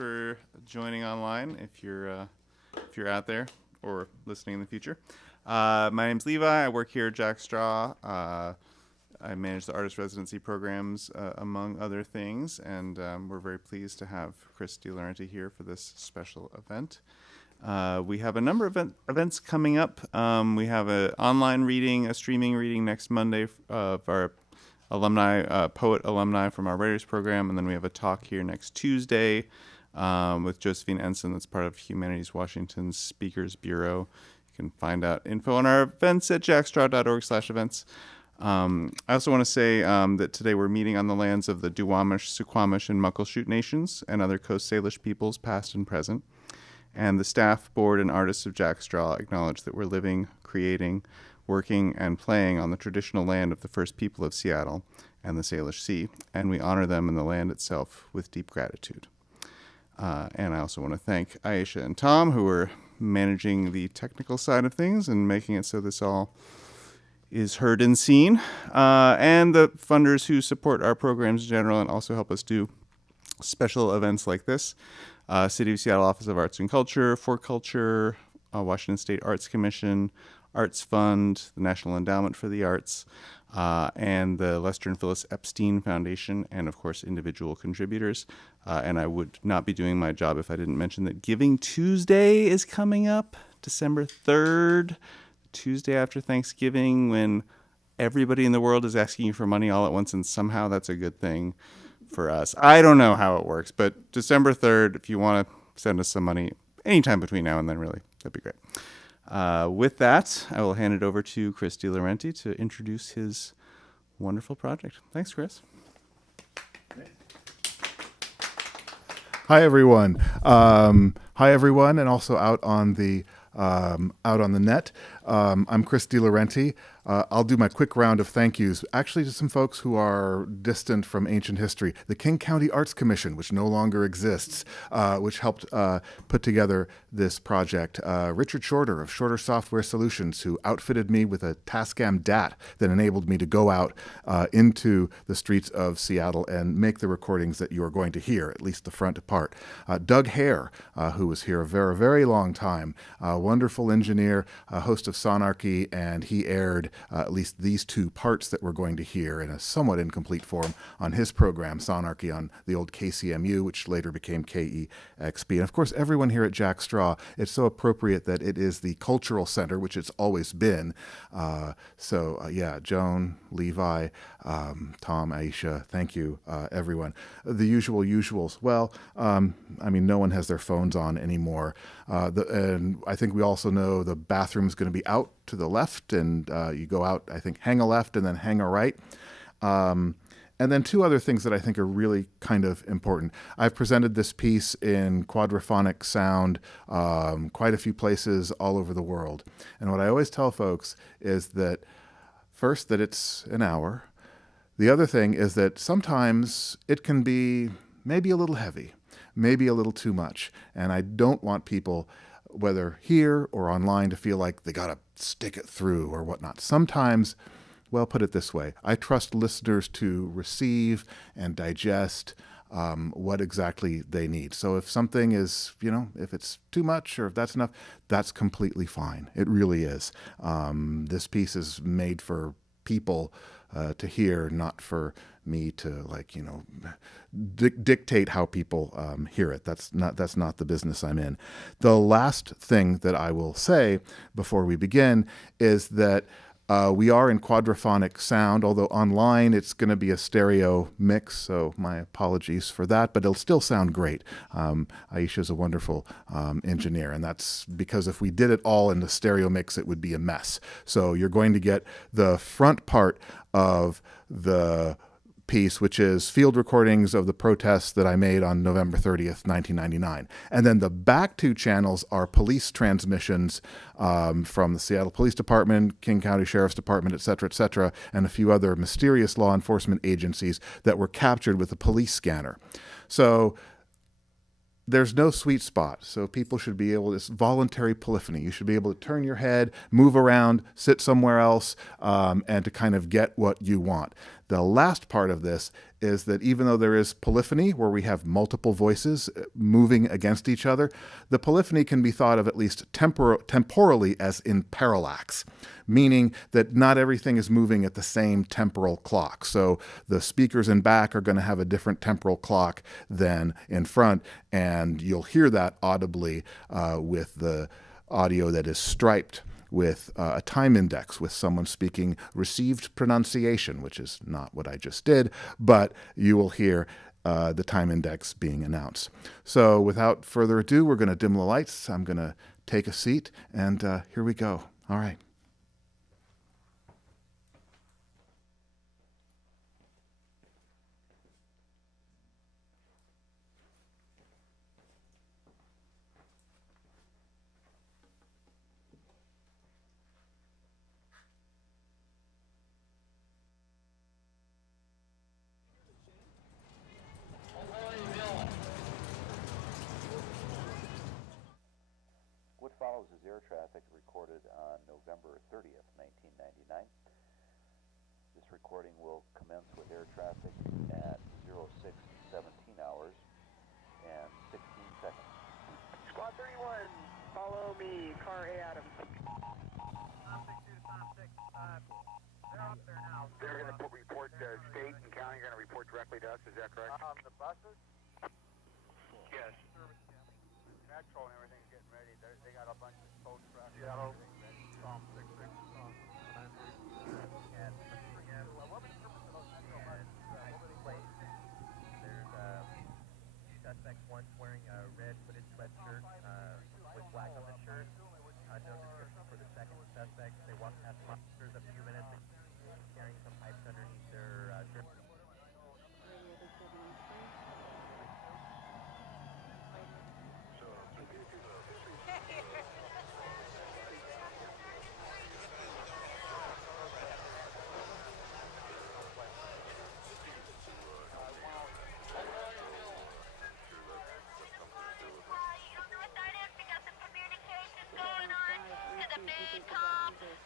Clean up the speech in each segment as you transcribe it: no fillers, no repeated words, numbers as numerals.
for joining online. If you're out there or listening in the future, my name's Levi. I work here at Jack Straw. I manage the artist residency programs, among other things, and we're very pleased to have Chris DeLaurenti here for this special event. We have a number of events coming up. We have an online reading, a streaming reading next Monday of our poet alumni from our writers program, and then we have a talk here next Tuesday with Josephine Ensign, that's part of Humanities Washington's Speakers Bureau. You can find out info on our events at jackstraw.org/events. I also want to say that today we're meeting on the lands of the Duwamish, Suquamish, and Muckleshoot nations and other Coast Salish peoples, past and present. And the staff, board, and artists of Jack Straw acknowledge that we're living, creating, working, and playing on the traditional land of the first people of Seattle and the Salish Sea, and we honor them and the land itself with deep gratitude. And I also want to thank Aisha and Tom, who are managing the technical side of things and making it so this all is heard and seen, and the funders who support our programs in general and also help us do special events like this. City of Seattle Office of Arts and Culture, For Culture, Washington State Arts Commission, Arts Fund, the National Endowment for the Arts, and the Lester and Phyllis Epstein Foundation, and of course individual contributors. And I would not be doing my job if I didn't mention that Giving Tuesday is coming up, December 3rd. Tuesday after Thanksgiving, when everybody in the world is asking you for money all at once, and somehow that's a good thing for us. I don't know how it works, but December 3rd, if you want to send us some money anytime between now and then, really, that'd be great. With that, I will hand it over to Chris DeLaurenti to introduce his wonderful project. Thanks, Chris. Hi, everyone. And also out on the net. I'm Chris DeLaurenti. I'll do my quick round of thank yous, actually to some folks who are distant from ancient history. The King County Arts Commission, which no longer exists, which helped put together this project. Richard Shorter of Shorter Software Solutions, who outfitted me with a Tascam DAT that enabled me to go out into the streets of Seattle and make the recordings that you are going to hear, at least the front part. Doug Haire, who was here a very, very long time, a wonderful engineer, host of Sonarchy, and he aired at least these two parts that we're going to hear in a somewhat incomplete form on his program, Sonarchy, on the old KCMU, which later became KEXP. And of course, everyone here at Jack Straw, it's so appropriate that it is the cultural center, which it's always been. Joan, Levi, Tom, Aisha, thank you, everyone. The usual usuals. Well, no one has their phones on anymore. And I think we also know the bathroom's going to be out to the left, and you go out, I think, hang a left and then hang a right. And then two other things that I think are really kind of important. I've presented this piece in quadraphonic sound quite a few places all over the world. And what I always tell folks is that, first, that it's an hour. The other thing is that sometimes it can be maybe a little heavy, maybe a little too much. And I don't want people, whether here or online, to feel like they got to stick it through or whatnot. Sometimes, well, put it this way, I trust listeners to receive and digest what exactly they need. So if something is, if it's too much or if that's enough, that's completely fine. It really is. This piece is made for people to hear, not for me to dictate how people hear it. That's not the business I'm in. The last thing that I will say before we begin is that we are in quadraphonic sound, although online it's going to be a stereo mix, so my apologies for that, but it'll still sound great. Aisha's a wonderful engineer, and that's because if we did it all in the stereo mix, it would be a mess. So you're going to get the front part of the piece, which is field recordings of the protests that I made on November 30th, 1999. And then the back two channels are police transmissions from the Seattle Police Department, King County Sheriff's Department, et cetera, and a few other mysterious law enforcement agencies that were captured with a police scanner. So there's no sweet spot, so people should be able to, it's voluntary polyphony. You should be able to turn your head, move around, sit somewhere else, and to kind of get what you want. The last part of this is that even though there is polyphony, where we have multiple voices moving against each other, the polyphony can be thought of at least temporally as in parallax, meaning that not everything is moving at the same temporal clock. So the speakers in back are going to have a different temporal clock than in front, and you'll hear that audibly with the audio that is striped with a time index, with someone speaking received pronunciation, which is not what I just did, but you will hear the time index being announced. So without further ado, we're going to dim the lights. I'm going to take a seat, and here we go. All right. What follows is air traffic recorded on November 30th, 1999. This recording will commence with air traffic at 06:17 hours and 16 seconds. Squad 31, follow me, car A Adams. They're up there now. They're going to report state and county are going to report directly to us, is that correct? The buses? Yes. Metro and everything's getting ready. They got a bunch of tow trucks. Seattle. 66. And what was the purpose of those metro buses? There's two suspects, one wearing a red hooded sweatshirt with black on the shirt. No description for the second suspect. They walked past officers a few minutes ago, carrying some pipes underneath their shirt.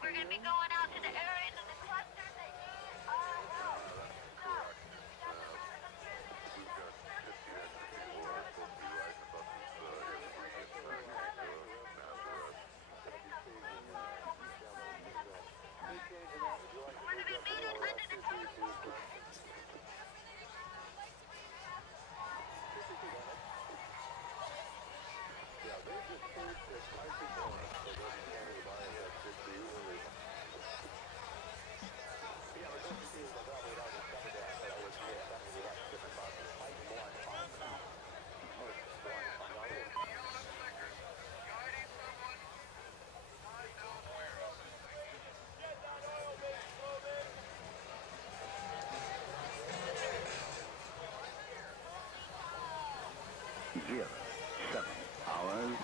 We're going to be going out to the areas of the clusters that need our help. We're going to be meeting under the tower. Zero, 7 hours,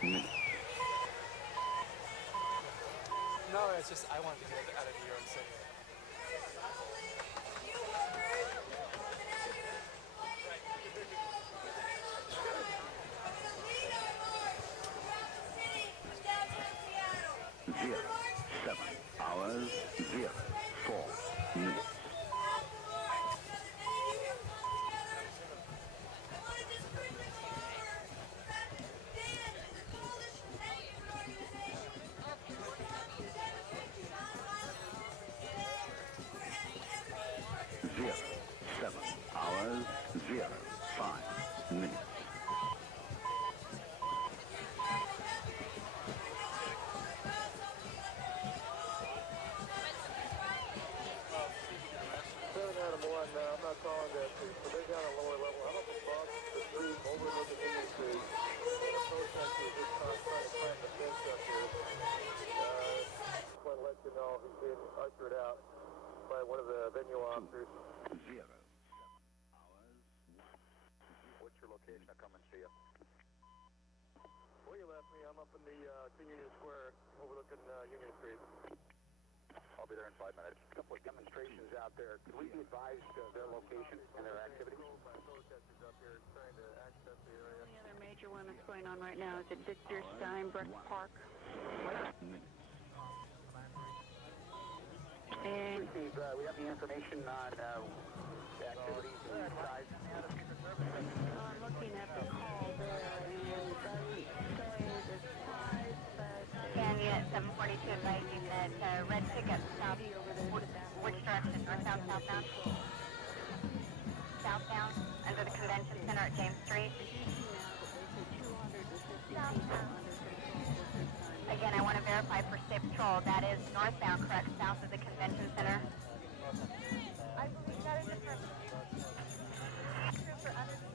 3 minutes. No, it's just I wanted to get it out of New York City. Zero, 7 hours, 4 minutes. Zero, 7 hours, 5 minutes. I'm not calling that street, so they're down at lower level. I'm up across the street overlooking Union Street. And a protester is just trying to climb the fence up here. Just want to let you know he's being ushered out by one of the venue officers. 0, 7 hours. What's your location? I'll come and see you. Where you left me, I'm up in the Union Square overlooking Union Street. I'll be there in 5 minutes. A couple of demonstrations out there. Could we be advised of their location and their activities? Protesters up here trying to access the area. The other major one that's going on right now is at Victor Steinbrook Park. And We have the information on activities and size. I'm looking at the call there, and they say the size, but And unit 742 advising that red pickup south. Which direction? North, south, southbound? Southbound, under the convention center at James Street. Again, I want to verify for state patrol. That is northbound, correct? South of the convention center. I believe that is a trooper under the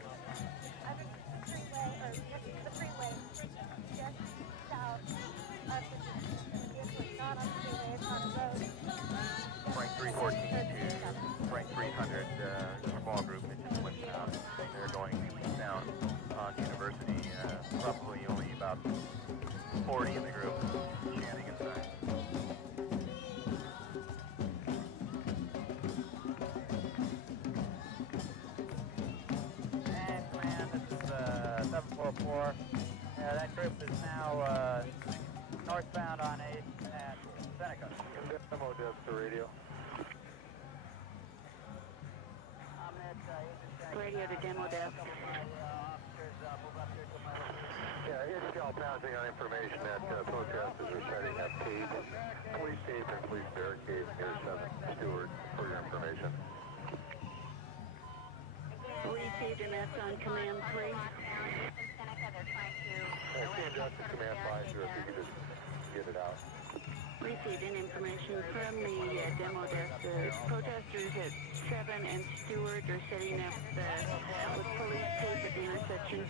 freeway, or next to the freeway, just south of the vehicle. It's not on the freeway, it's on a road. Frank 314 to Frank 300, small group that just went south. They're going down on University, probably only about 40 in the group, chanting inside. And command, this is 744. That group is now northbound on 8 at Seneca. Demo desk to radio. radio to demo desk. Yeah, it's Shell pouncing on information that protesters are setting up police tape and police barricades near 7th Stewart for your information. Received, and that's on command 3. Team Justice Command 5, sir, if you could just get it out. Received an information from the demo desk. The protesters at 7 and Stewart are setting up with police tape at the intersection.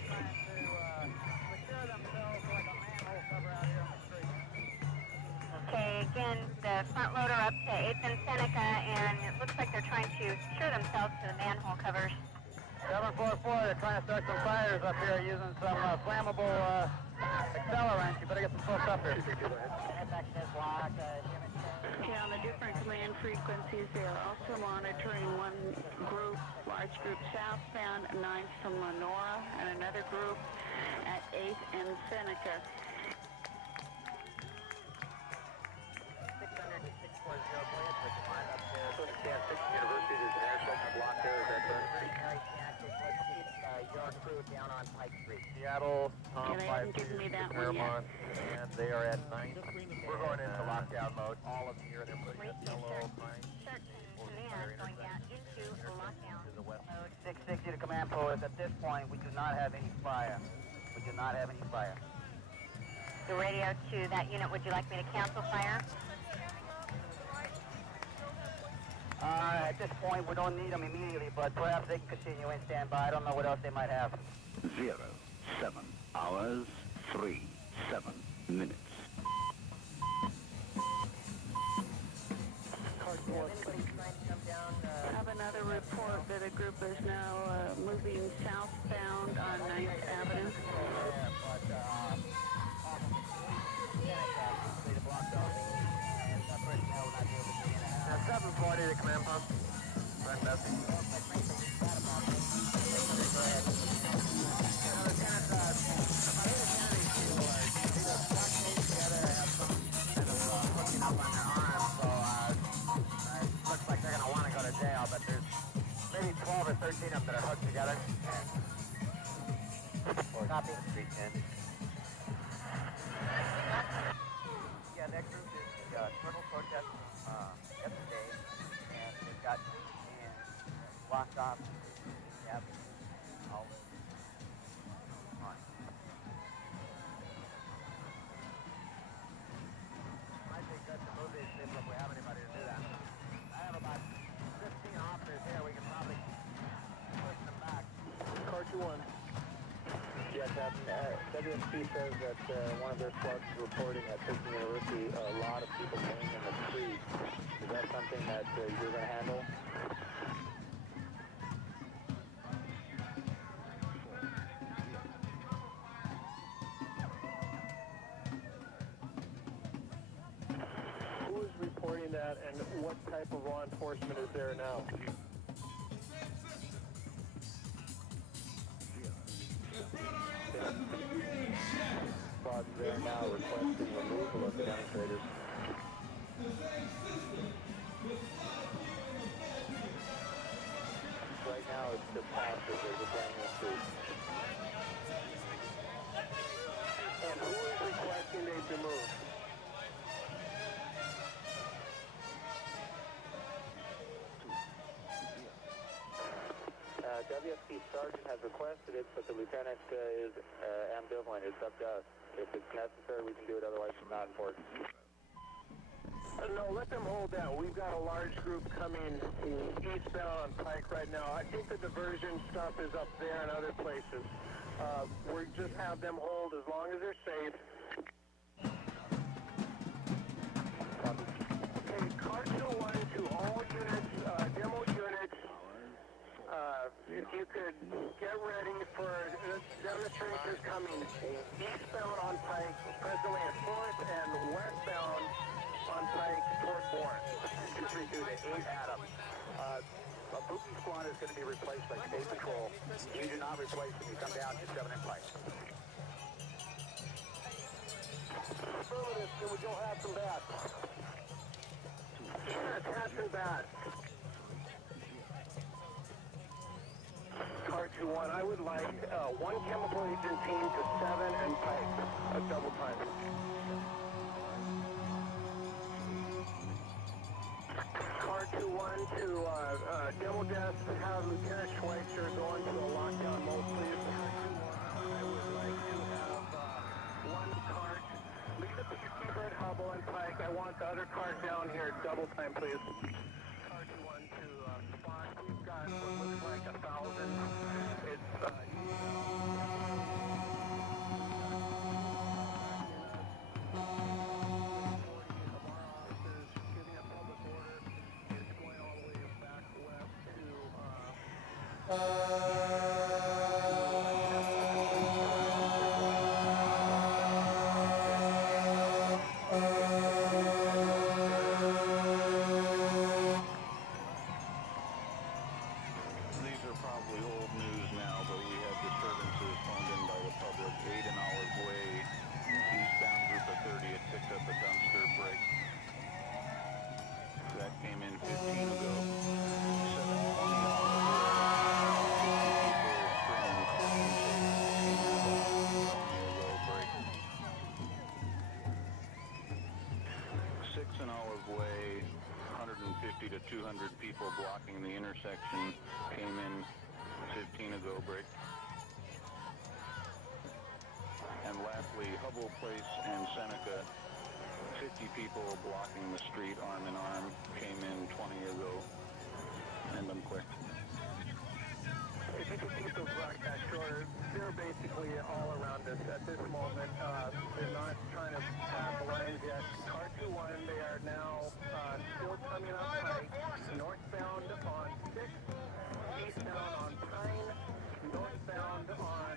Okay, again, the front loader up to 8th and Seneca, and it looks like they're trying to secure themselves to the manhole covers. 744, they're trying to start some fires up here using some flammable accelerant. You better get some folks up here. Okay, on the different command frequencies, they are also monitoring one group, large group southbound, 9th from Lenora, and another group at 8th and Seneca. 600 to 640, please. We're flying up there. So Stand 6 University, there's an intersection block there, is that correct? Your crew down on Pike Street. Seattle, Tom, they 5 haven't given me that one yet. Paramount, and they are at 9. We're going into lockdown mode. All of here, they're putting a yellow line. Command going down into lockdown To the west. mode. 660 to command post. At this point, we do not have any fire. We do not have any fire. The radio to that unit, would you like me to cancel fire? At this point, we don't need them immediately, but perhaps they can continue in standby. I don't know what else they might have. 07 hours, 37 minutes. I have another report that a group is now moving southbound on 9th Avenue. 740 to command post. Run message. Looks like they're going to want to go to jail, but there's maybe 12 or 13 of them that are hooked together. Copy. Street 10. Yeah, next group is the turtle protest yesterday, and they've got blocked off. Yep. All right. Might be good to move these people if we have anybody to do that. I have about 15 officers here. We can probably push them back. Car 2-1. Yeah, Captain. WSP says that one of their squads is reporting at Princeton University a lot of people laying in the street. Is that something that you're going to handle? Who is reporting that, and what type of law enforcement is there now? Squads there now requesting removal of the demonstrators. the passes as a brand new street. And who is requesting they be moved? WSP Sergeant has requested it, but the Lieutenant is ambivalent. It's up to us. If it's necessary, we can do it. Otherwise, it's not important. No, let them hold that. We've got a large group coming eastbound on Pike right now. I think the diversion stuff is up there and other places. We just have them hold as long as they're safe. Okay, car 2-1 to all units, demo units. If you could get ready for demonstrations coming eastbound on Pike, presently at 4th, and westbound on Pike toward Bourne. 232 to 8 Adam. A booking squad is going to be replaced by State Patrol. You do not replace them. You come down to 7 and Pike. Affirmative, can we go have some bats? Yes, have some bats. Car 2-1, I would like one chemical agent team to 7 and Pike, a double time. Car 2-1 to demo desk, have Lieutenant Schweitzer go into a lockdown mode, please. Car 2-1, I would like to have one cart, leave the peacekeeper at Hubble and Pike. I want the other cart down here, double time, please. Car 2-1 to spot, we've got what looks like 1,000. It's These are probably old news now, but we had disturbances phoned in by the public. 8 and Olive Way, eastbound group of 30 had picked up a dumpster break. That came in 15 ago. 720 Olive Way, people screaming, calling, ago break. 6 and Olive Way, 150 to 200 people blocking the intersection, came in 15 ago break. And lastly, Hubble Place and Seneca, 50 people blocking the street arm in arm, came in 20 ago. And I'm quick. if you could keep those broadcasts shorter, they're basically all around us at this moment. They're not trying to pass the lines yet. Car 2-1, they are now still coming up Pike, northbound on 6, eastbound on Pine, northbound on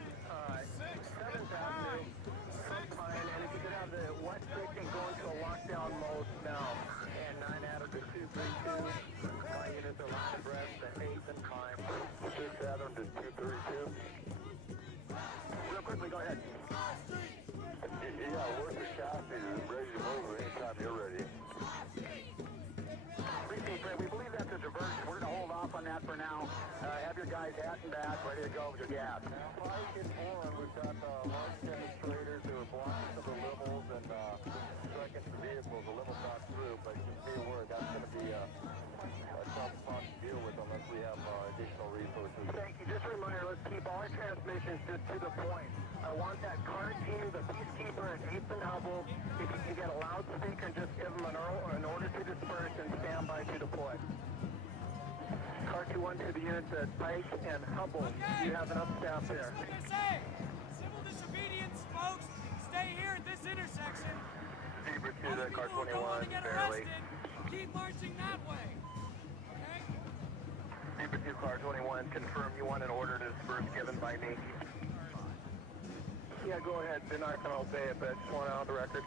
7th Avenue from Pine, and if you could have the west section go into a lockdown mode now. And 9 Adam to 232. My units are line abreast at 8th and Pine. 6 Adam to 232. Real quickly, go ahead. Yeah, Worcester chassis is ready to move anytime you're ready. Repeat, Fred, we believe that's a diversion. We're going to hold off on that for now. Have your guys hat and bat ready to go with your gas. Pike and Bourne, we've got large demonstrators that are blocking some of the limos and striking the vehicles. The limos not through, but you can see where that's going to be a tough spot to deal with unless we have additional resources. Thank you. Just a reminder, let's keep all our transmissions just to the point. I want that car team, the peacekeeper at 8th and Hubble, if you can get a loudspeaker and just give them an order to disperse and stand by to deploy. Car 2-1 to the units at Pike and Hubble. You have enough staff there. Like I say, civil disobedience, folks, stay here at this intersection. Zebra 2, Other that car people who don't want to 21, get barely. arrested, keep marching that way. Okay? Zebra 2, car 21, confirm you want an order to disperse given by me. Yeah, go ahead. They're not going to obey it, but I just want it on the record.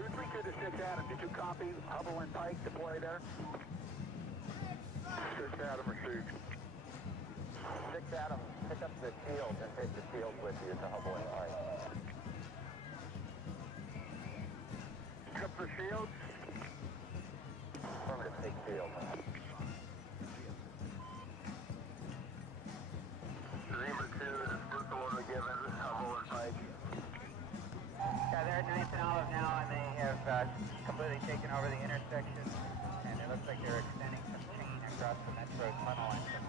232 to 6 Adam. Did you copy Hubble and Pike deploy there? 6 Adam received. 6 Adam, pick up the shield and take the shield with you to Hubble and Pike. Pick up the shields. Affirmative, take shield. intersection, and it looks like they're extending some chain across the metro tunnel entrance.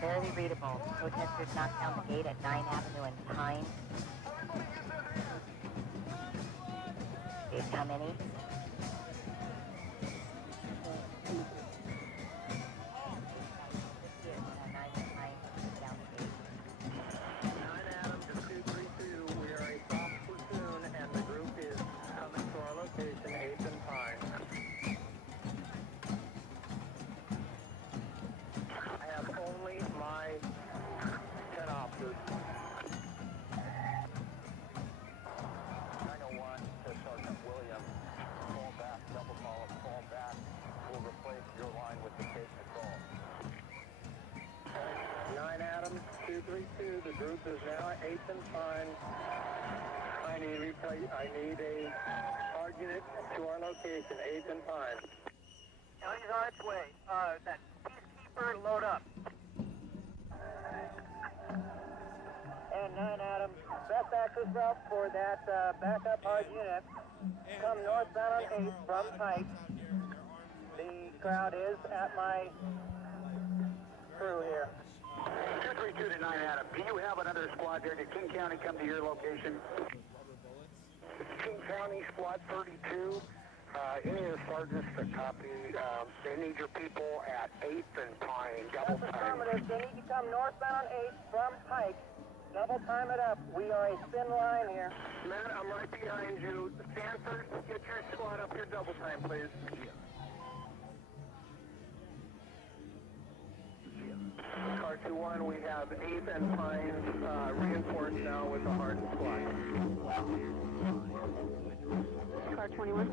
Barely readable. Protesters knocked down the gate at 9 Avenue and Pine. Dave, how many? The group is now at 8th and Pine. I need a hard unit to our location, 8th and Pine. County's on its way. That peacekeeper, load up. And 9 Adams, best access route for that backup hard unit. Come northbound on 8th from Pike. The crowd is at my crew here. 232 to 9 Adam. Do you have another squad there? Did King County come to your location? King County Squad 32. Any of the sergeants to copy. They need your people at 8th and Pine. Double time. They need to come northbound on 8th from Pike. Double time it up. We are a thin line here. Matt, I'm right behind you. Stanford, get your squad up here double time, please. Car 2-1, we have 8th and Pine reinforced now with the hard squad. Car 21.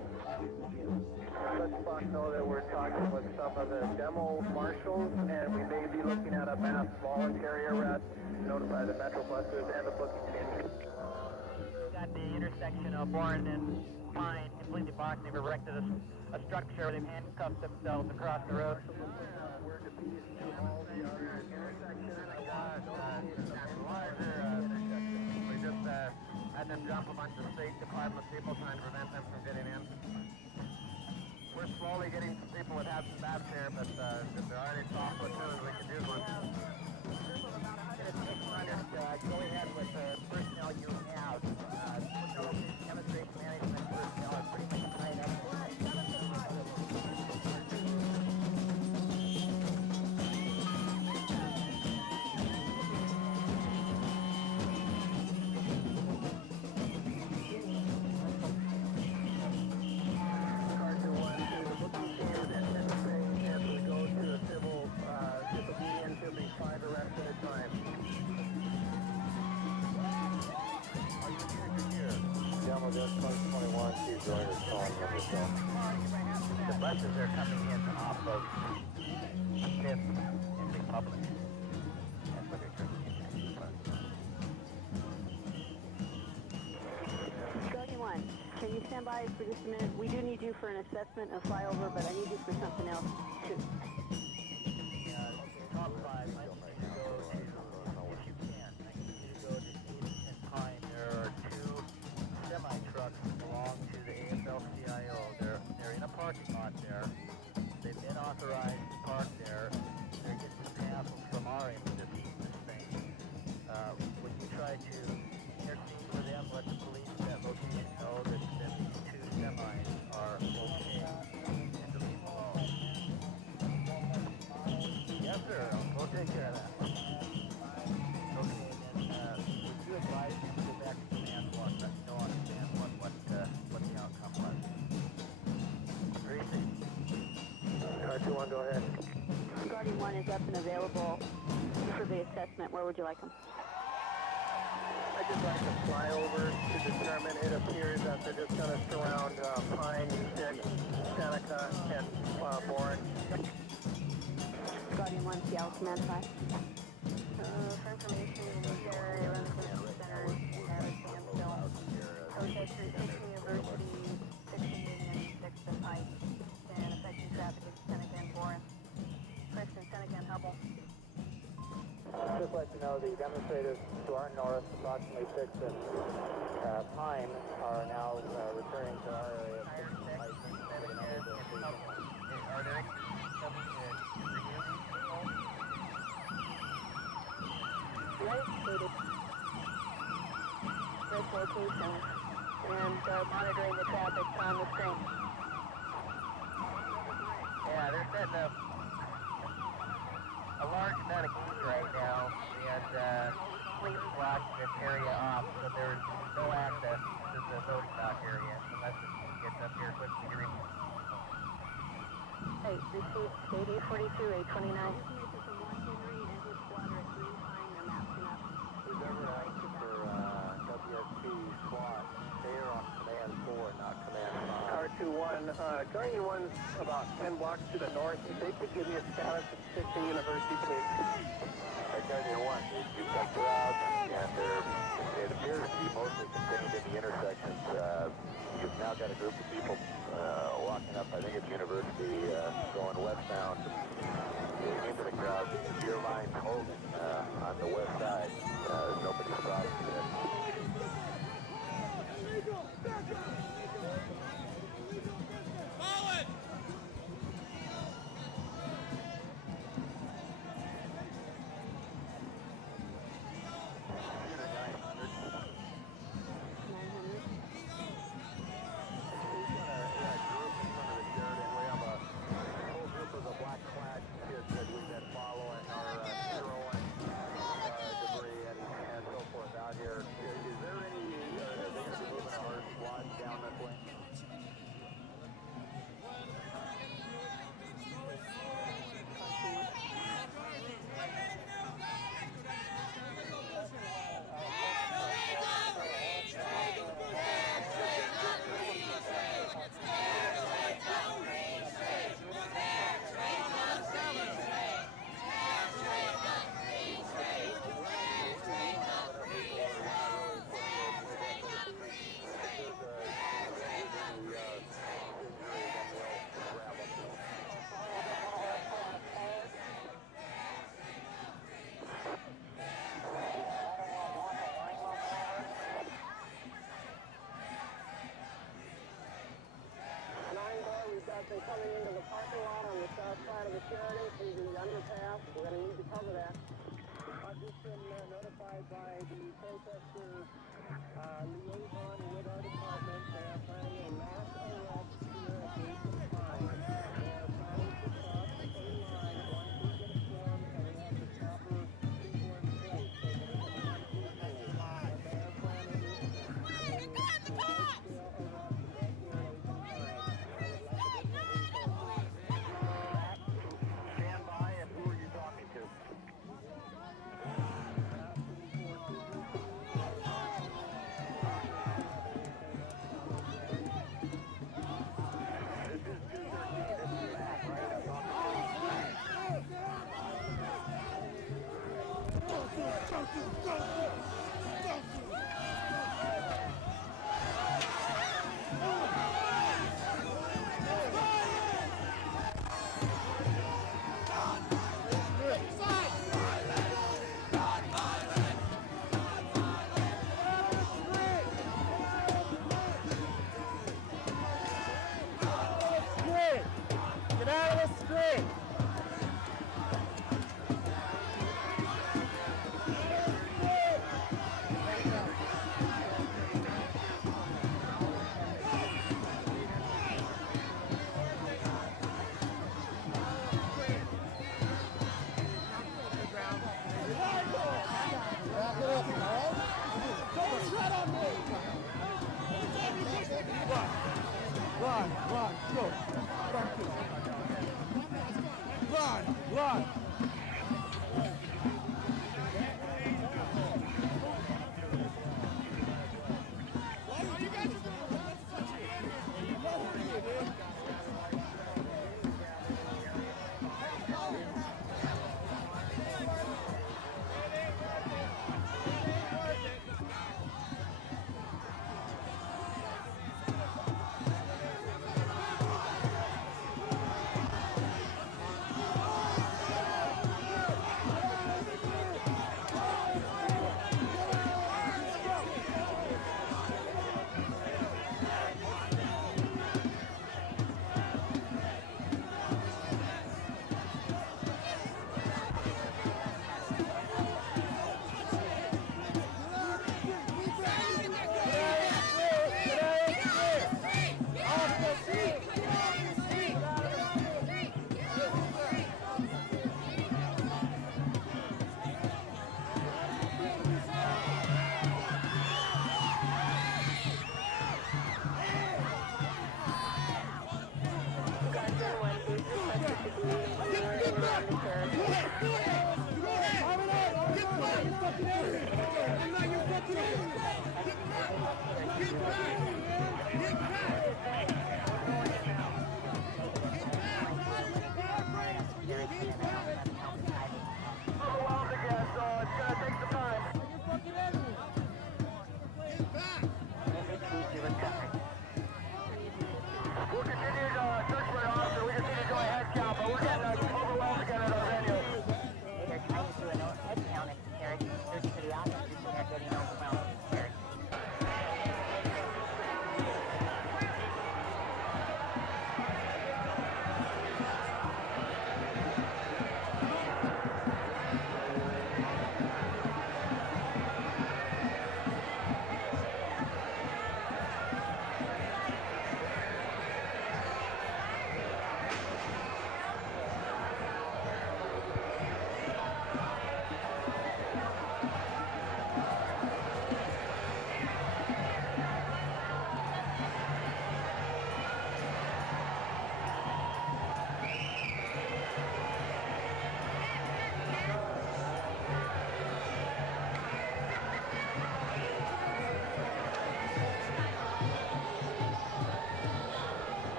Let's know that we're talking with some of the demo marshals, and we may be looking at a mass voluntary arrest. Notify the Metro buses and the booking team. Got the intersection of Bourne and Pine completely blocked. They've erected a structure. They've handcuffed themselves across the road. We just had them jump a bunch of state department people trying to prevent them from getting in. We're slowly getting some people with hats and bats here, but if there are any soft platoons, we can use one. Go ahead with the personnel you have. Demonstration management personnel are pretty much tied up. The buses are coming in off of 5th and Republic. That's what they're turning into. 31, can you stand by for just a minute? We do need you for an assessment and flyover, but I need you for something else too. Top 5, I need you to go to, if you can, I need you to go to 8th and Pine. There are 2 semi-trucks that belong to the AFL-CIO. They're in a parking lot there. They've been authorized to park there. They're getting hassles from our end to defeat this thing. Would you try to intercede with them, let the police at that location know that these 2 semis are okay and to leave them alone? Yes, sir. We'll take care of that. Okay, then would you advise him to go back to command 1? Let me know on command 1 what the outcome was. Car 2-1, go ahead. Guardian 1 is up and available for the assessment. Where would you like him? I'd just like to fly over to determine. It appears that they're just going to surround Pine, 6, Seneca, and Bourne. Guardian 1, Seattle Command 5. let you know the demonstrators to our north, approximately 6 and Pine, are now returning to our area. Are there any coming in for you? Located this location and monitoring the traffic on the stream. Yeah, they're setting up a large amount of gates right now, and completely blocking this area off, so there's no access to the voting dock area unless the team gets up here quickly to reach. Hey, received AD 42, 829. Who's ever asking for WSP SWAT, they are on command 4, not command 5. Car 2-1, joining one's about 10 blocks to the north. If they could give me a status at 60 University, please. Guardian 1, you've got crowds, and it appears to be mostly contained in the intersections. You've now got a group of people walking up, I think it's University, going westbound into the crowd. Your line's holding on the west side. Nobody's crossing it. Forward! They're coming into the parking lot on the south side of the Sheridan through the underpass. We're going to need to cover that. I've just been notified by the protester liaison with our department. They are planning a mass arrest here at Gate 5. They are planning to cross the state line once we get a form and we have the proper people in place so that it can be unpeaceful. But they are planning a large-scale arrest right here at Gate 5. Stand by, and who are you talking to? Get out of the street! Jersey to the office if they're getting overwhelmed and scared.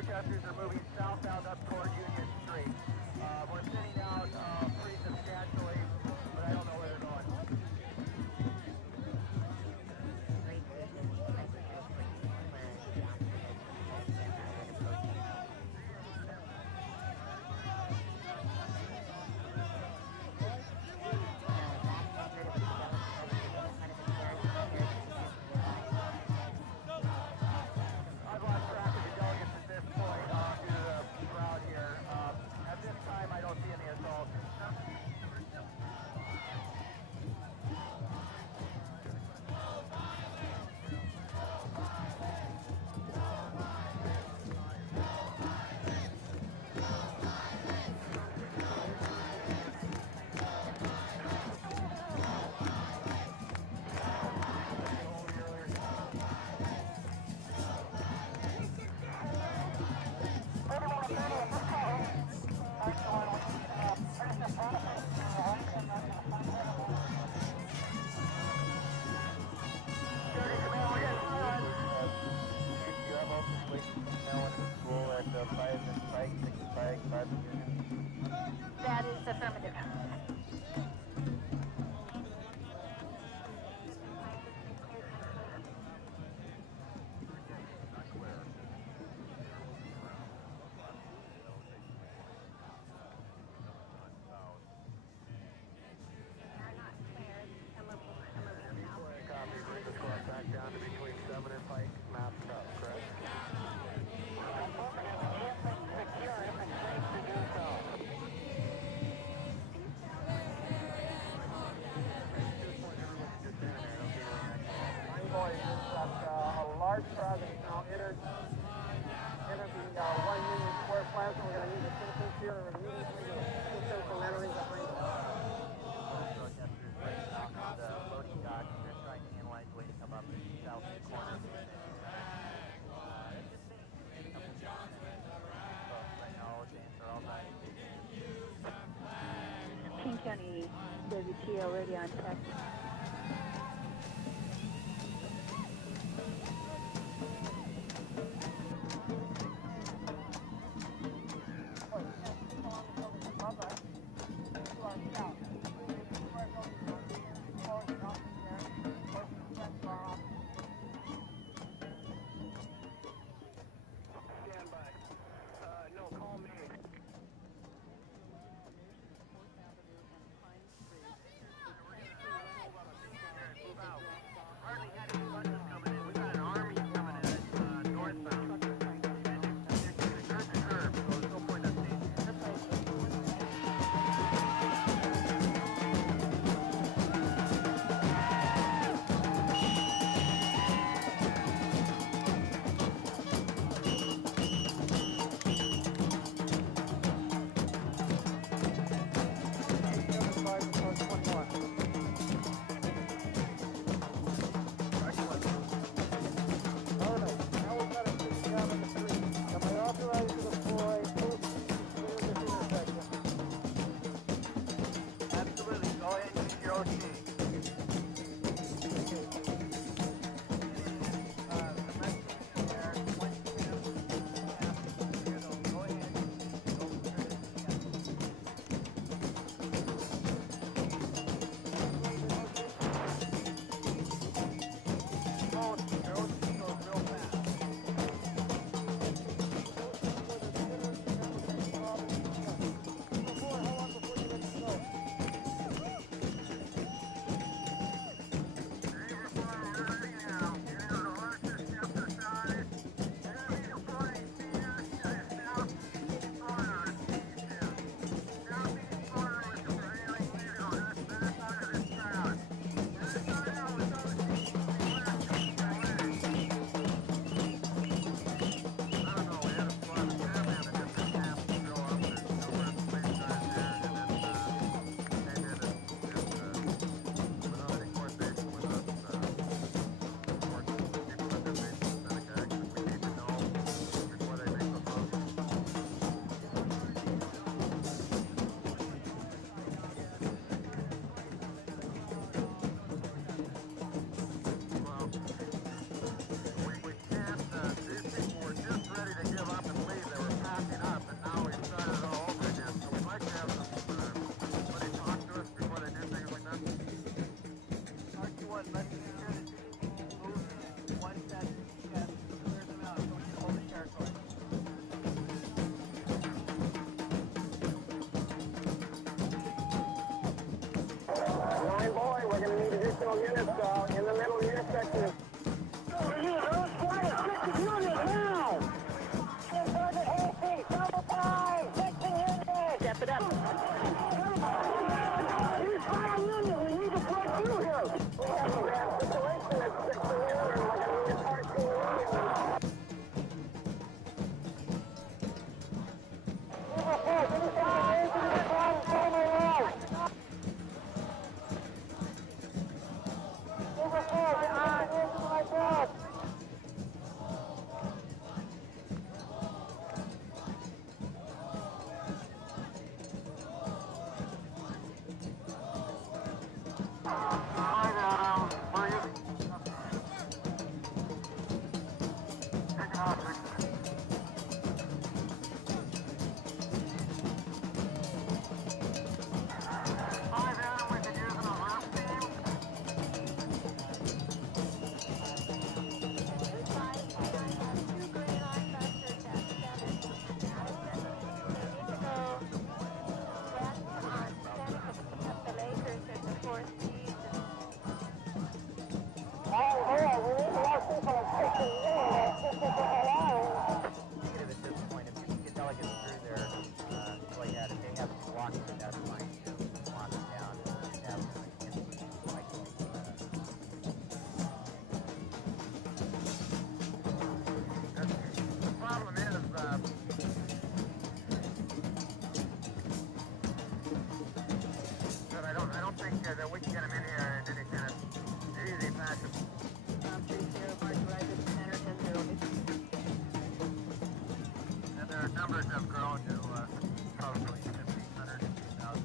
protesters are moving southbound up toward Union Street. We're thinning out pretty substantially, but I don't know where they're going. I've lost track of the delegates at this point due to the crowd here. At this time, I don't see any assaults. That is affirmative. Copy, bring the squad back down to between 7 and Pike, mapped up, correct? Boys, we've got a large crowd that is now entered the 1 Union Square Plaza. We're going to need the citizens here and immediately to distance from entering behind us. Protesters right off of the loading dock. They're trying to analyze the way to come up the south corner. Right now, all James are all back. King County WTO radio on Texas. units in the middle intersection. Over here, those fire, 60 units now! Inverted AC, double time, 60 units! Step it up. Here's fire units, we need to break through here! We have a bad situation at 60 units, we're going to need a parking unit. That we can get them in here in any kind of easy fashion. And their numbers have grown to probably 1,500 to 2,000.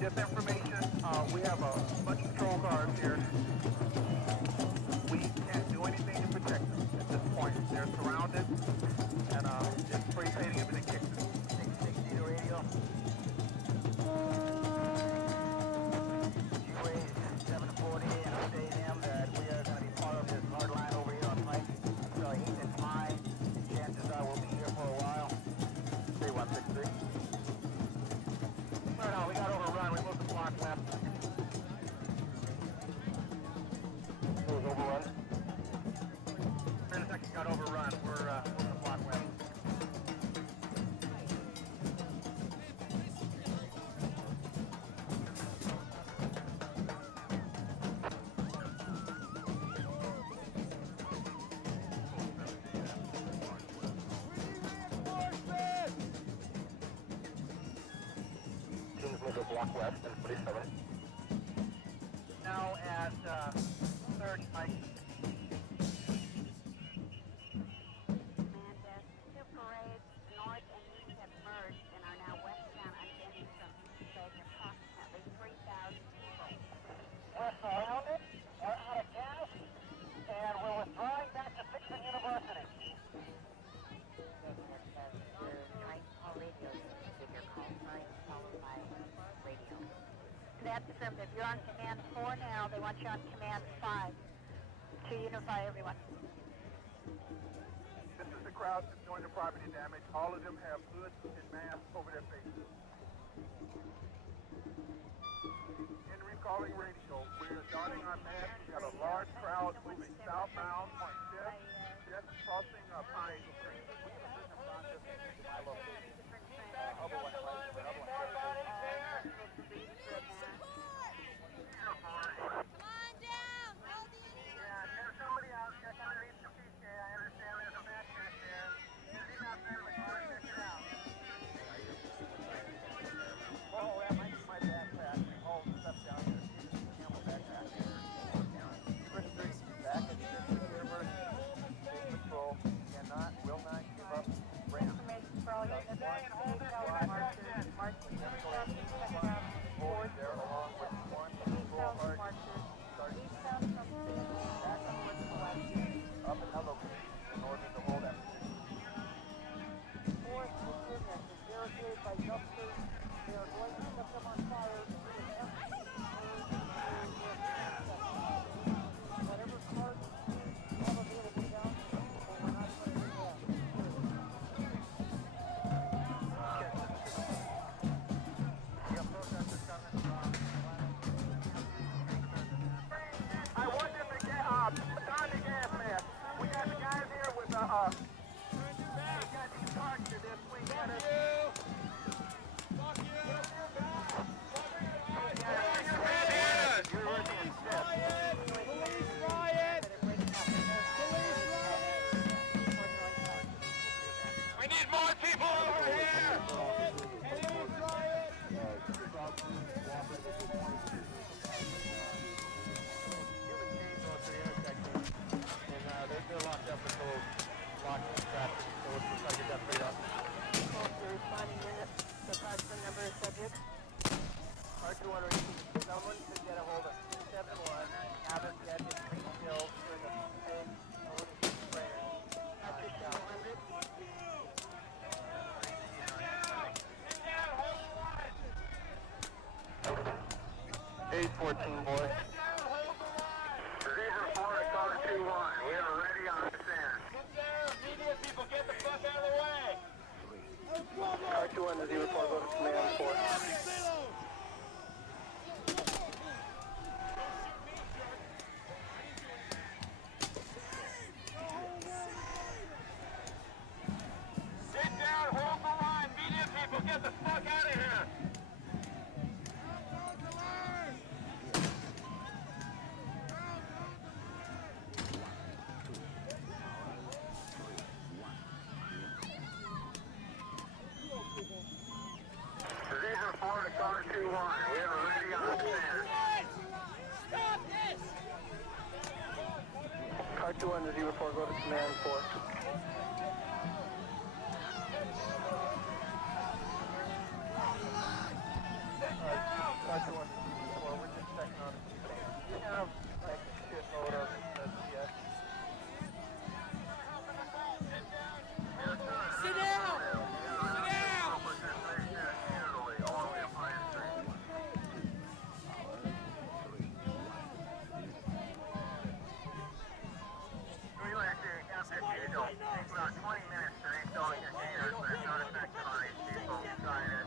Just information, we have a bunch of patrol cars here. We can't do anything to protect them at this point. They're surrounded, and it's pretty safe to get everything kicked. 660 to radio. G-Wave 740, and update him that we are going to be part of this hard line over here on Pike. So he's in high. Chances are we'll be here for a while. 3163. No, we got overrun. We moved the block left. It was overrun. Got overrun. We're the block west. Teams move to block west and 47. Now at 3rd Pike. Surrounded, are out of gas, and we're withdrawing back to Fixon University. That's affirmative. You're on command 4 now. They want you on command 5 to unify everyone. This is the crowd that's doing the property damage. All of them have hoods and masks over their faces. Calling radio. We're starting our mass. We got a large crowd moving southbound on just crossing Pine Street. Somebody out check underneath the PK. I understand there's a match back there. He's not friendly. Check it out. Oh, that might be my backpack. We hauled stuff down here. Chris DeLaurenti back at the University. Patrol will not give up ground. March need more people over here! They're locked up until locked in traffic, so we'll try to get that freed up. The responding unit, the approximate number of subjects. R2 someone could get a hold of 271, haven't yet been pre-filled for the pig loading sprayer. After 200. 814, boy. Division 4 to car 2-1. We are ready on this end. Get down, media people, get the fuck out of the way! R2 to 04, go to command 4. Sit down, hold the line, media people, get the fuck out of here! Division 4 to car 2-1. We are ready on this end. Stop this! R2 to 04, go to command 4. R2 we're just checking on it. We have like a shitload of CS. Sit down! Sit down! We like to capture diesel. It takes about 20 minutes to reinstall your containers, but it's not effective on these people. Trying it.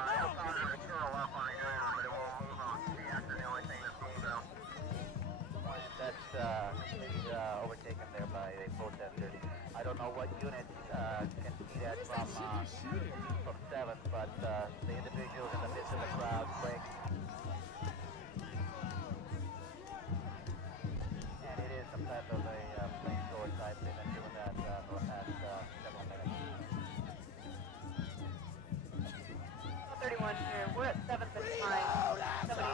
It'll cause it to curl up on the ground, but it won't move on. The axle is the only thing that moves out. That's overtaken there by a protester. I don't know what unit can see that from 7, but the individuals in the midst of the crowd break. And it is some type of a flamethrower type. They've been doing that for the past several minutes. 31 here. We're at 7th and Pine. Somebody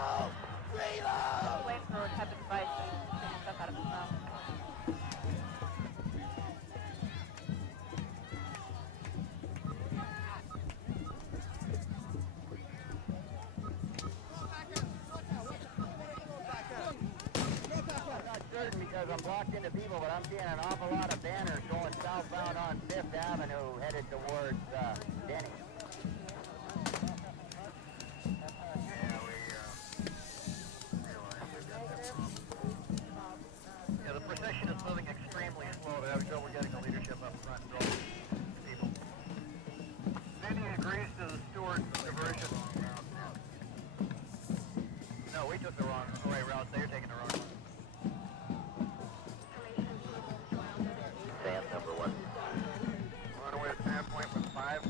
flamethrower type of device and stuff out of his mouth. Certain because I'm blocked into people, but I'm seeing an awful lot of banners going southbound on 5th Avenue headed towards Denny. Yeah, the procession is moving extremely slow. They have trouble getting the leadership up front and all people. Denny agrees to the Stewart diversion. No, we took the right route. They're taking the wrong one. Sam number 1. Runaway at standpoint with 5.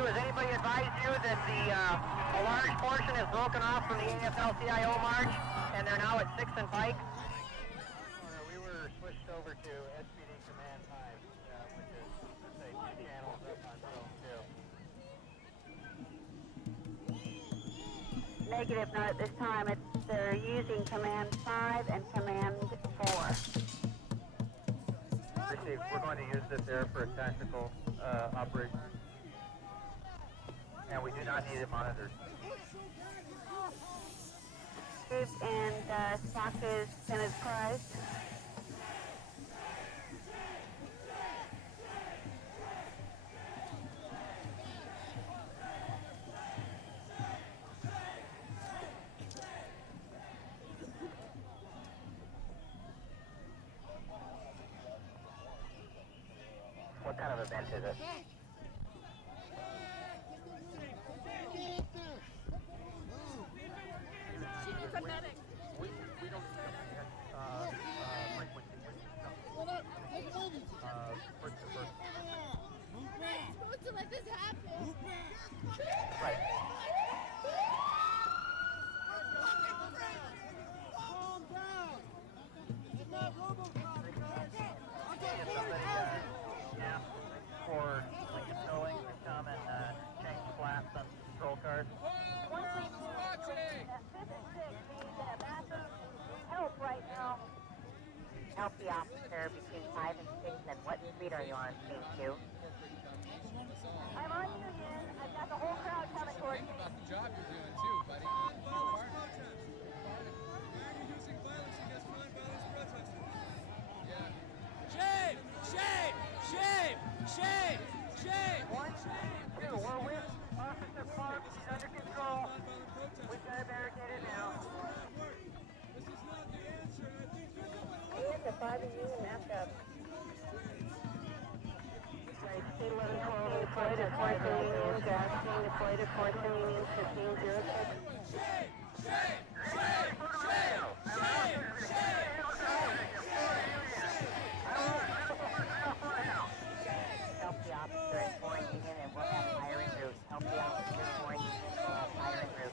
Has anybody advised you that a large portion is broken off from the AFL-CIO march, and they're now at 6th and Pike? We were switched over to SPD Command 5, which is, say, 2 channels up on Zone 2. Negative, not at this time. They're using Command 5 and Command 4. Received. We're going to use this air for a tactical operation. And we do not need it monitored. And stock is Kenneth Price. What kind of event is it? She needs a medic. the officer between 5 and 6, and what street are you on, scene 2? I'm on Union. I've got the whole crowd coming towards me. About the job you're doing too, buddy. Using violence against non-violence protesters. Yeah. Shame! Shame! Shame! Shame! Shame! One, two, we're with Officer Park. He's under control. We've got it barricaded now. This is not the answer. I think And the 5 and Union mapped up. Right, state 1112 deployed at 4th and Union, gas being deployed at 4th and Union, 1506. Shame! Shame! Shame! Shame! Shame! Shame! Help the officer at 4 and Union, and we'll have firing route. Help the officer at 4 and Union, we'll have firing route.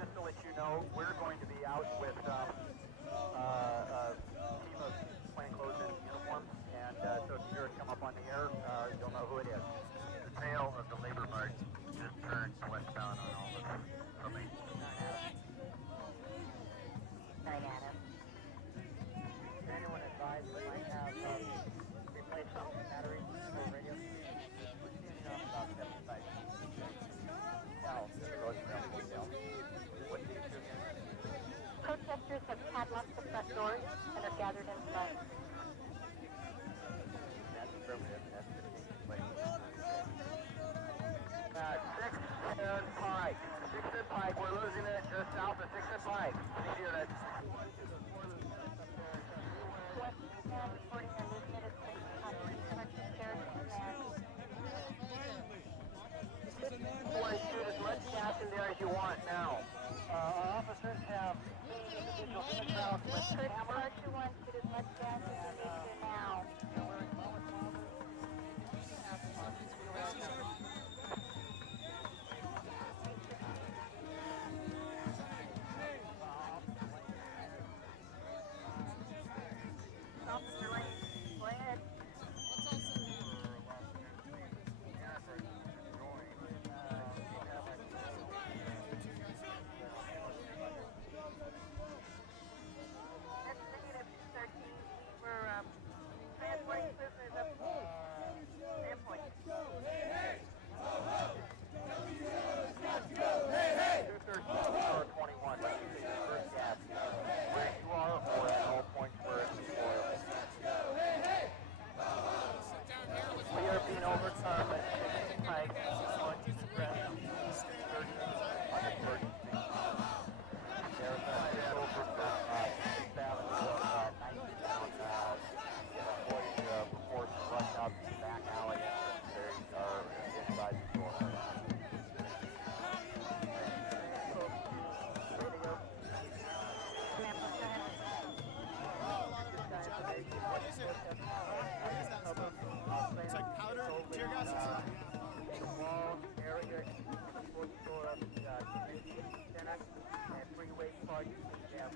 Just to let you know, we're going to be out with a team of plainclothes and uniforms, and so if you hear it come up on the air, you'll know who it is. The tail of the labor march just turned westbound on all of us from 8. 9 Adam. Is anyone advised we might have replaced some batteries for radio? We're standing off about 75 feet. Now, the road around the detail. What do you do again? Protesters have padlocked the front doors and are gathered inside. That's affirmative. That's the taking place. 6th and Pike. 6th and Pike. We're losing it just south of 6th and Pike. Any units? West Command reporting they're losing it at 6 on Sonarchy Sheriff Command. You want to shoot as much gas in there as you want now. Our officers have seen individuals in the crowd with cameras. Sonarchy 1, shoot as much gas as you need to now. Officer Lane, go ahead. That's negative 13. We're transporting prisoners up to airport. 213-21. Let's see the first gas. Where you are or at all points where it's before. We are being overcome at 6th and Pike. On Express. 30 on the first street. There's a over from 6th Avenue, 19th down. Employees report rush out the back alley entrance. They are inside the door. It's like powder, tear gas. The wall area is the fourth floor of the convention center and freeway park down.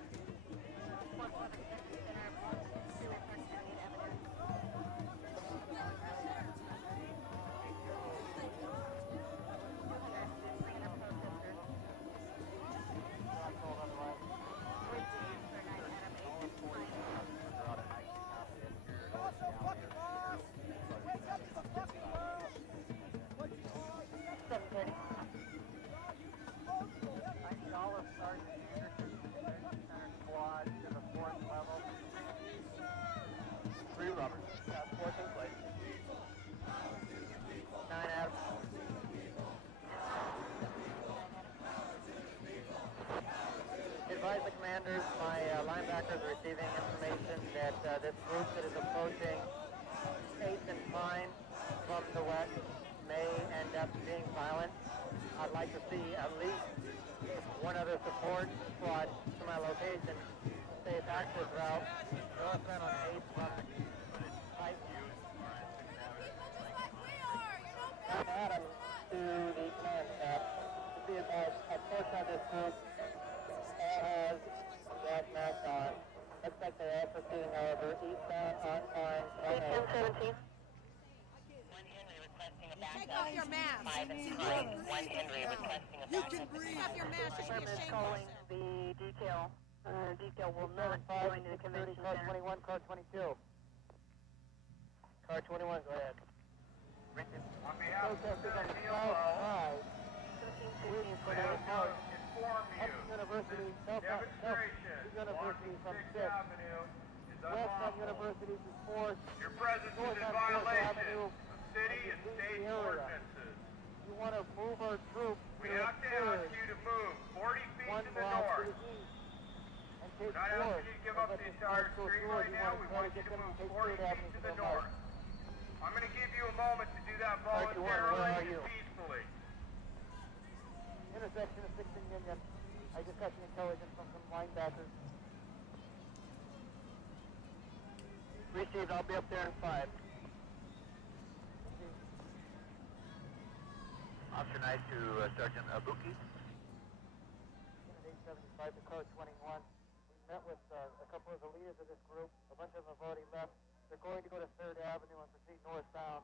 I need all of Sergeant Anderson's convention center squad to the 4th level. 3 Robert. 4th in place. 9 Adam. Advise the commanders, my linebackers are receiving information that this group that is approaching 8th and Pine from the west may end up being violent. I'd like to see at least one other support squad to my location. Safe access route. Northbound on 8th from Pike. Adam to the command staff. To be advised, a portion of this group all has gas masks on. Looks like they are proceeding, however, eastbound on Pine. 1017. 1 Henry requesting a backup. off your mask. 5 and 1 Henry requesting a backup. Take off your mask. You should be Department is ashamed of calling yourself. the detail. Detail will not go into the convention Car center. 21, car 22. Car 21, go ahead. On behalf of the city of Lowe, 1715 for we the have report. to inform you University, this demonstration University blocking from 6th 6th. Avenue is West on unlawful. University to 4th. Your presence is North in on 4th violation Avenue. of city and Leave state the area. ordinances. You want to move our troops We to have to ask you to move 40 feet 1 to the block to north. the east. And We're take not 4th. asking you to give up the entire street right now. We want you to move 40 feet to the north. I'm going to give you a moment to do that Car 21, where are voluntarily you? and peacefully. Intersection of 6th and Union. I just got the intelligence from some linebackers. Received, I'll be up there in 5. Option I to Sergeant Abuki. 875 to car 21. We met with a couple of the leaders of this group. A bunch of them have already left. They're going to go to 3rd Avenue and proceed northbound.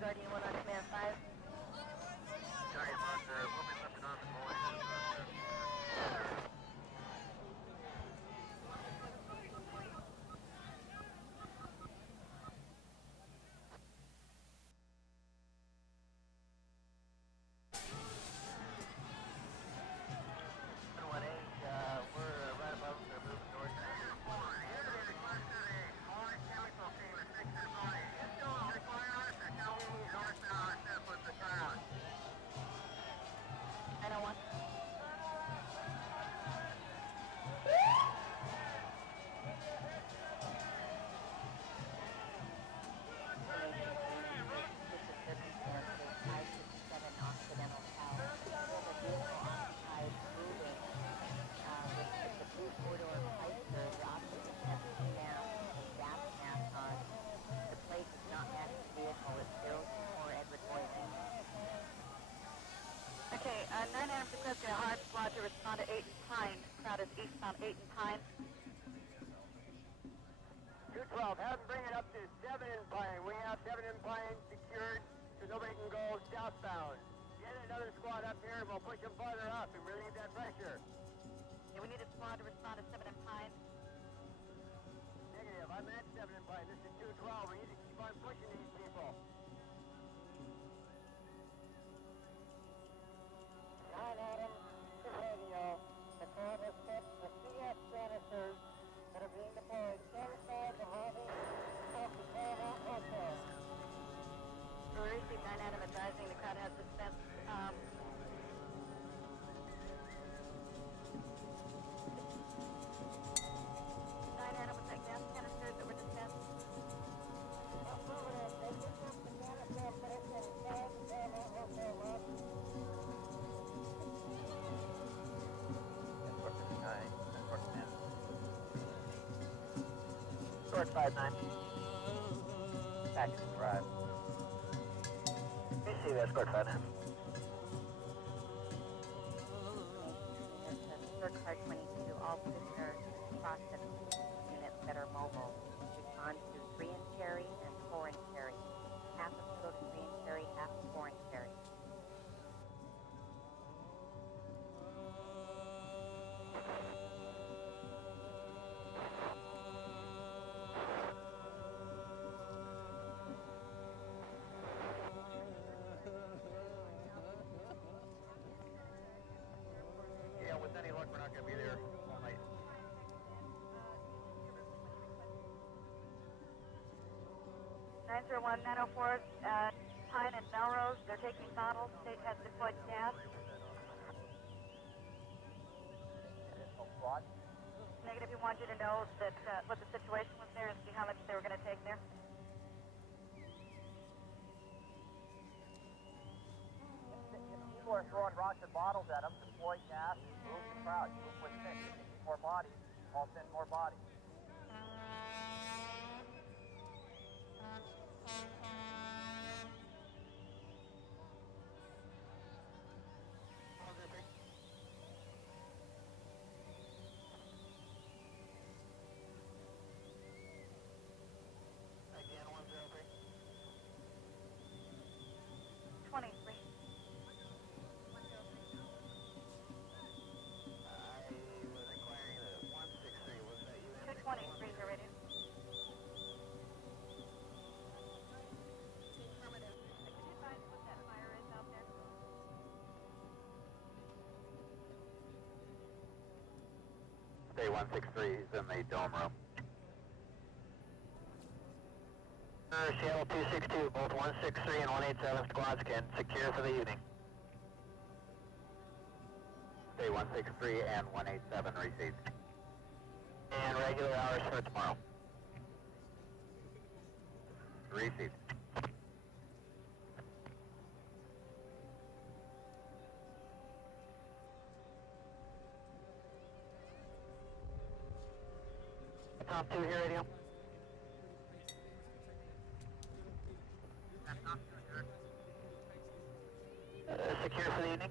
Guardian 1 on command 5. Guardian 1, we'll be lifting on the boys. We're right above the moving north. I don't want. Occidental Tower. There's a vehicle occupied moving with the blue four-door Chrysler. The occupant has a gas mask on. The plate does not match the vehicle. It's 024 Edward Boylan. Okay, 9 Adams requesting a hard squad to respond to 8 and Pine. Crowd is eastbound 8 and Pine. 212, have them bring it up to 7 and Pine. We have 7 and Pine secured so nobody can go southbound. Get another squad up here and we'll push them farther up and relieve that pressure. Okay, we need a squad to respond to 7 and Pine. Negative, I'm at 7 and Pine. This is 212. We need to keep on pushing these people. 9 Adams to radio. The crowd has set the CS canisters that are being deployed inside the lobby of the Paramount Hotel. We received 9 Adam advising the crowd has dispensed. 9 Adam with that gas canisters that were dispensed. Short 5-9. Package drive. Receive escort 5-9. Third car 22, all prisoners process units that are mobile. Respond to 3 and Cherry and 4 and Cherry. Half of them go to 3 and Cherry, half to 4 and Cherry. 901 904, Pine and Melrose. They're taking bottles. State has deployed gas. Negative. We want you to know that what the situation was there and see how much they were going to take there. People are throwing rocks and bottles at them, deploy gas, move the crowd, move with it. If you need more bodies, I'll send more bodies. Again, 103. 23. Day 163 is in the dome room. Seattle 262, both 163 and 187 squads can secure for the evening. Day 163 and 187 received. And regular hours for tomorrow. Received. Top 2 here, radio. Secure for the evening.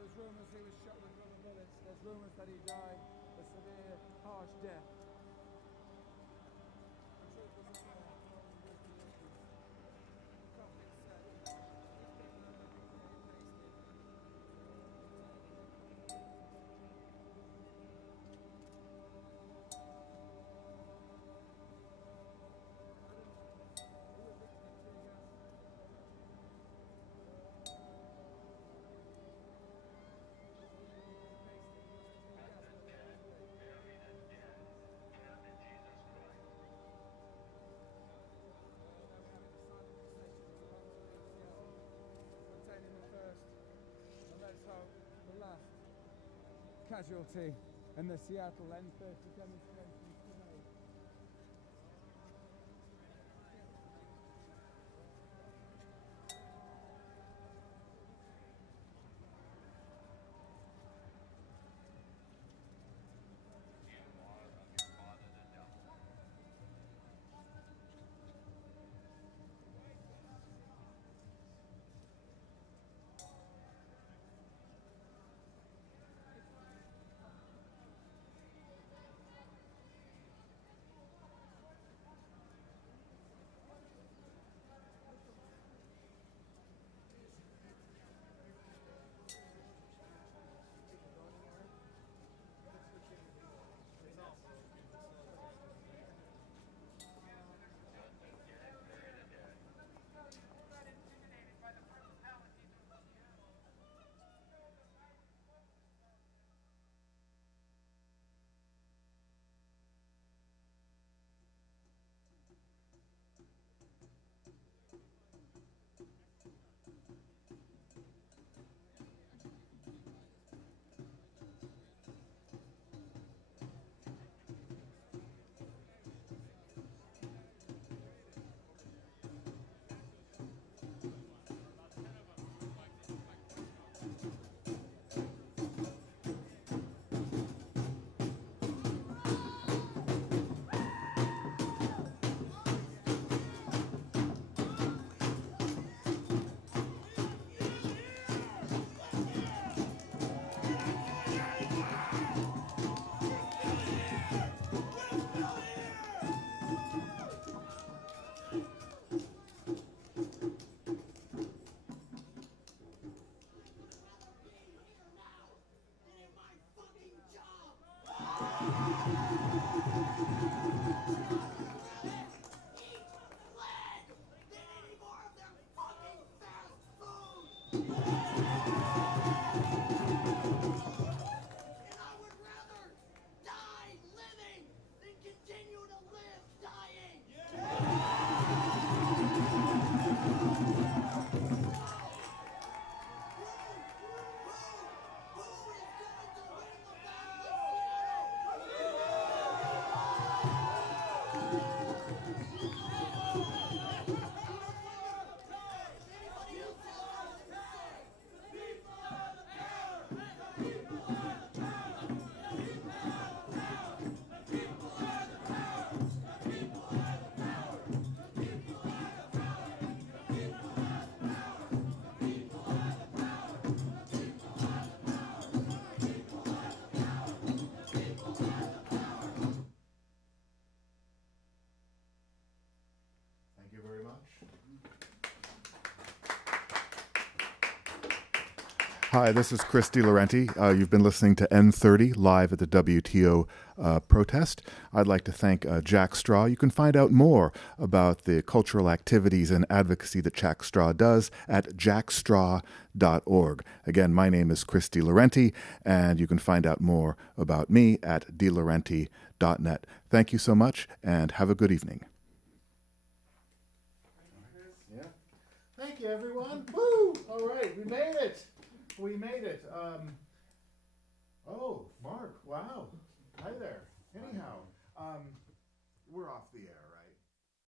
There's rumours he was shot with rubber bullets. There's rumours that he died a severe, harsh death. I'm sure it doesn't matter. The last casualty in the Seattle N30 demonstrations today. Hi, this is Chris DeLaurenti. You've been listening to N30 live at the WTO protest. I'd like to thank Jack Straw. You can find out more about the cultural activities and advocacy that Jack Straw does at jackstraw.org. Again, my name is Chris DeLaurenti, and you can find out more about me at delaurenti.net. Thank you so much, and have a good evening. Yeah. Thank you, everyone. Woo! All right, we made it. We made it. Oh, Mark, wow. Hi there. Anyhow, we're off the air.